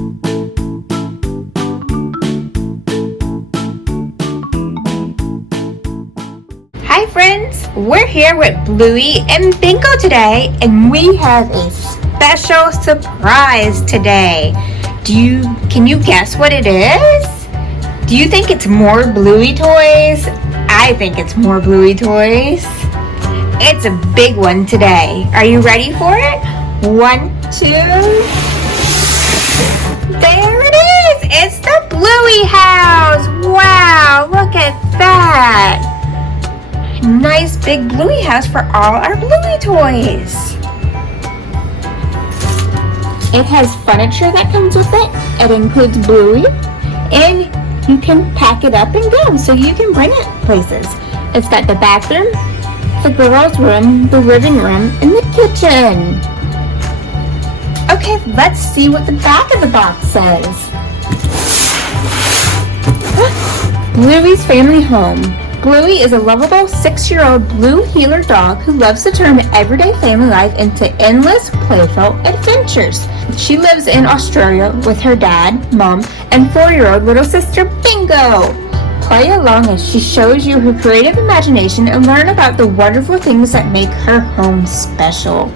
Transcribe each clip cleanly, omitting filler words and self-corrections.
Hi friends, we're here with Bluey and Bingo today, and we have a special surprise today. Can you guess what it is? Do you think it's more Bluey toys? I think it's more Bluey toys. It's a big one today. Are you ready for it? 1, 2. There it is! It's the Bluey House! Wow, look at that! Nice big Bluey House for all our Bluey toys. It has furniture that comes with it. It includes Bluey, and you can pack it up and go, so you can bring it places. It's got the bathroom, the girls' room, the living room, and the kitchen. Okay, let's see what the back of the box says. Bluey's Family Home. Bluey is a lovable 6-year-old blue heeler dog who loves to turn everyday family life into endless, playful adventures. She lives in Australia with her dad, mom, and 4-year-old little sister, Bingo. Play along as she shows you her creative imagination and learn about the wonderful things that make her home special.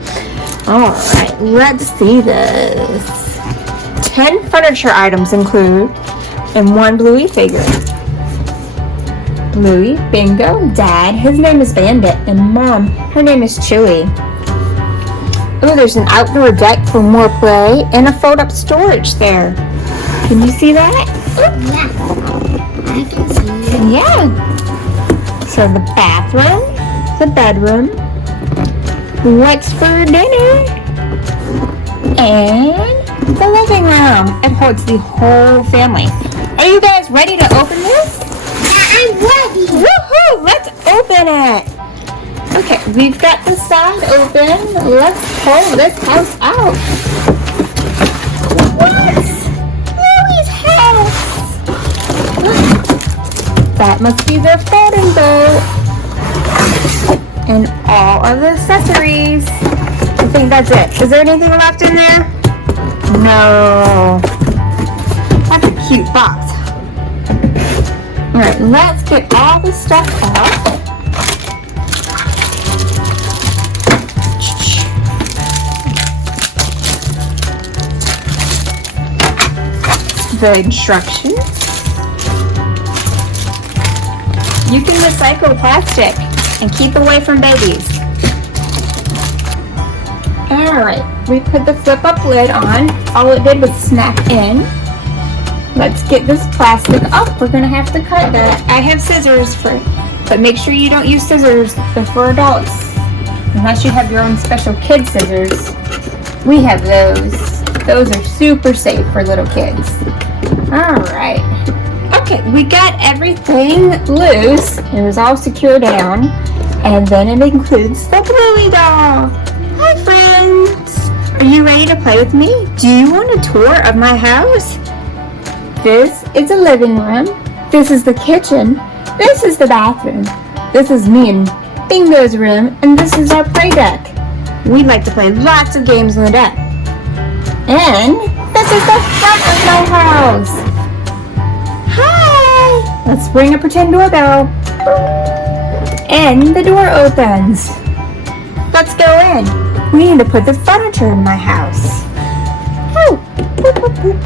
Alright, let's see this. 10 furniture items include, and 1 Bluey figure. Bluey, Bingo, Dad, his name is Bandit, and Mom, her name is Chewy. Oh, there's an outdoor deck for more play and a fold-up storage there. Can you see that? Yeah, I can see it. Yeah. So the bathroom, the bedroom, what's for dinner, and the living room. It holds the whole family. Are you guys ready to open this? I'm ready. Woohoo! Let's open it. Okay, we've got the side open. Let's pull this house out. What? Bluey's house. That must be their folding boat. And all of the accessories. I think that's it. Is there anything left in there? No. That's a cute box. Alright, let's get all the stuff out. The instructions. You can recycle plastic and keep away from babies. Alright, we put the flip up lid on. All it did was snap in. Let's get this plastic up. We're gonna have to cut that. I have scissors but make sure you don't use scissors for adults. Unless you have your own special kid scissors. We have those. Those are super safe for little kids. Alright. Okay, we got everything loose. It was all secure down. And then it includes the Bluey doll. Hi friends. Are you ready to play with me? Do you want a tour of my house? This is the living room. This is the kitchen. This is the bathroom. This is me and Bingo's room. And this is our play deck. We like to play lots of games on the deck. And this is the front of my house. Hi! Let's ring a pretend doorbell. And the door opens. Let's go in. We need to put the furniture in my house. Oh! Boop, boop, boop.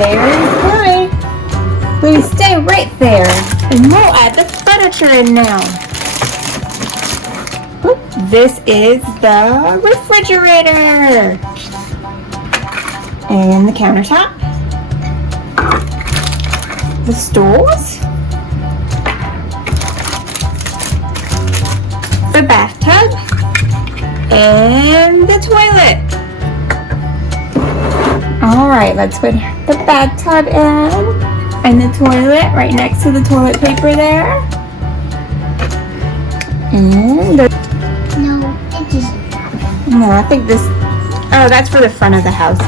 There's Bluey. Bluey, stay right there. And we'll add the furniture in now. This is the refrigerator. And the countertop. The stools. The bathtub. And the toilet. Alright, let's put the bathtub in. And the toilet right next to the toilet paper there. And the... No, I think this... Oh, that's for the front of the house.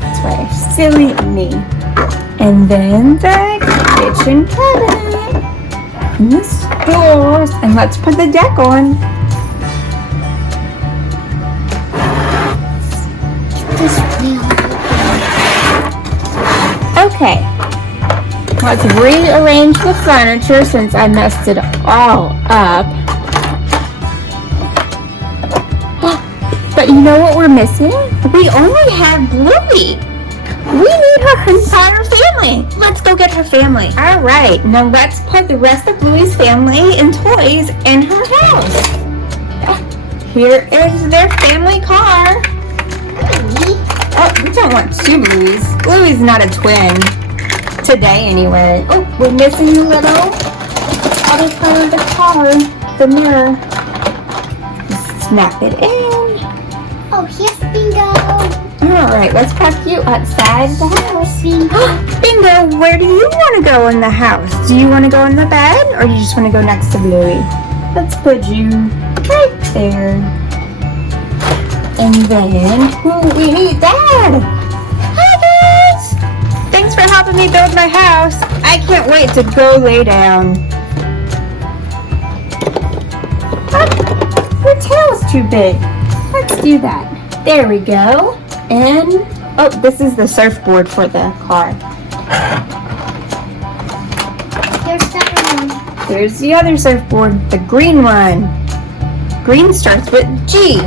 That's right. Silly me. And then the kitchen cabinet. And the stores. And let's put the deck on. this wheel. Okay. Let's rearrange the furniture since I messed it all up. But you know what we're missing? We only have Bluey. We need her entire family. Let's go get her family. All right, now let's put the rest of Bluey's family and toys in her house. Here is their family car. Oh, we don't want two Blueys. Bluey's not a twin. Today, anyway. Oh, we're missing the little other part of the car, the mirror. Snap it in. Oh, here's Bingo. Alright, let's park you outside the house. Bingo, where do you want to go in the house? Do you want to go in the bed or do you just want to go next to Bluey? Let's put you right there. And then, we need Dad. Hi guys! Thanks for helping me build my house. I can't wait to go lay down. Your tail's too big. Let's do that. There we go. And, oh, this is the surfboard for the car. Here's the one. There's the other surfboard, the green one. Green starts with G.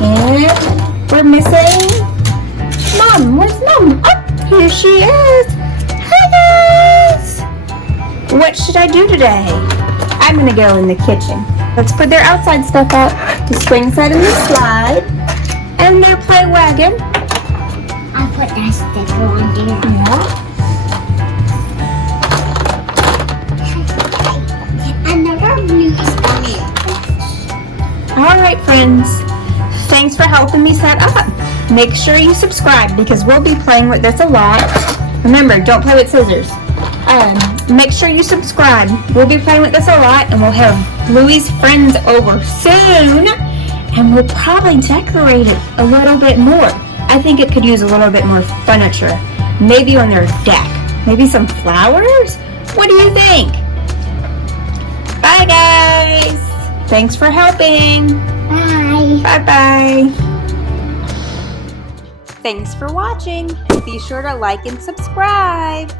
And we're missing Mom. Where's Mom? Oh, here she is. Hi, guys. What should I do today? I'm going to go in the kitchen. Let's put their outside stuff out. The swing set and the slide. And their play wagon. I'll put that sticker on there. Yeah. Another Bluey's bunny. Alright, friends. Thanks for helping me set up. Make sure you subscribe because we'll be playing with this a lot. Remember, don't play with scissors. Make sure you subscribe. We'll be playing with this a lot and we'll have Bluey's friends over soon. And we'll probably decorate it a little bit more. I think it could use a little bit more furniture. Maybe on their deck. Maybe some flowers? What do you think? Bye guys. Thanks for helping. Bye. Bye-bye. Thanks for watching. Be sure to like and subscribe.